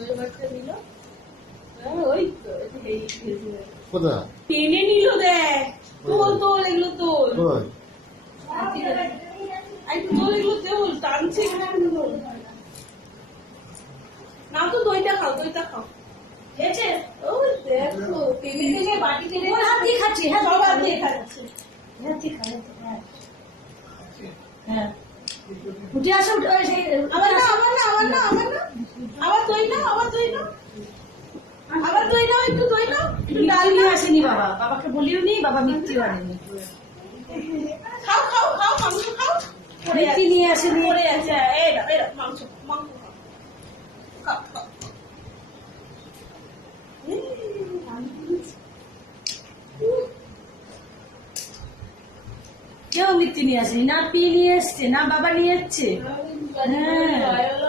দই ভাতটা নিল। ওই তো কোথায় টেনে নিল, দেখ তোল তোল এগুলো তোল, কই একটু তোল এগুলো তোল, টানছে না তো। দইটা খাও, দইটা খাও। খেয়েছে? ওই দেখো টেনে টেনে বাটি টেনে হাত দিয়ে খাচ্ছি। হ্যাঁ, সব হাত দিয়ে খাচ্ছে। হ্যাঁ ঠিক আছে। হ্যাঁ উঠে আসো, আমার না, আমার না, আমার না, আমার না, আবার দই নাও, আবার দই নাও, আবার দই নাও, একটু দই নাও, একটু ডাল মিষ্টি নাও। নিয়ে আসেনি বাবা, বাবাকে বলিও নি, বাবা মিষ্টিও আনেনি। খাও খাও খাও, মাংস খাও। পড়ে মিষ্টি নিয়ে আসেনি। পড়ে আছে, এই দাও, এই দাও, মাংস মাংস খাও, খাও খাও। কেউ মিষ্টি নিয়ে আসেনি, না পি নিয়ে এসছে, না বাবা নিয়ে এসছে। হ্যাঁ